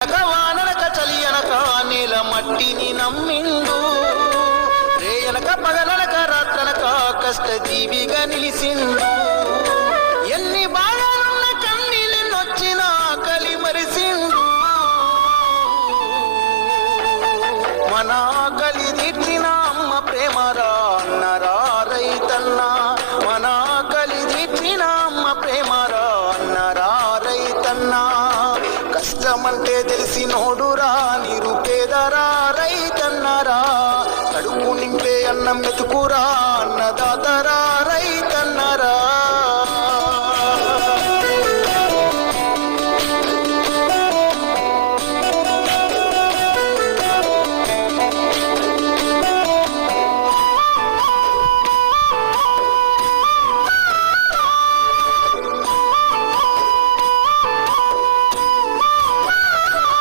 వాననక చలియనక నేల మట్టిని నమ్మిండు, రేయనక పగలనక రాత్రనక కష్టజీవిగా నిలిసిండు. ఎన్ని బాధలున్న కన్నీళ్ళెన్నొచ్చిన ఆకలి మరిసిండు. మన ఆకలి తీర్చిన అమ్మ ప్రేమరా అన్నరా రైతన్నా, మన ఆకలి తీర్చిన అమ్మ ప్రేమరా అన్నరా రైతన్నా. కష్టమంటే తెలిసినోడురా నిరుపేదరా రైతన్నరా, కడుపు నింపే అన్నం మెతుకురా అన్నదాతరా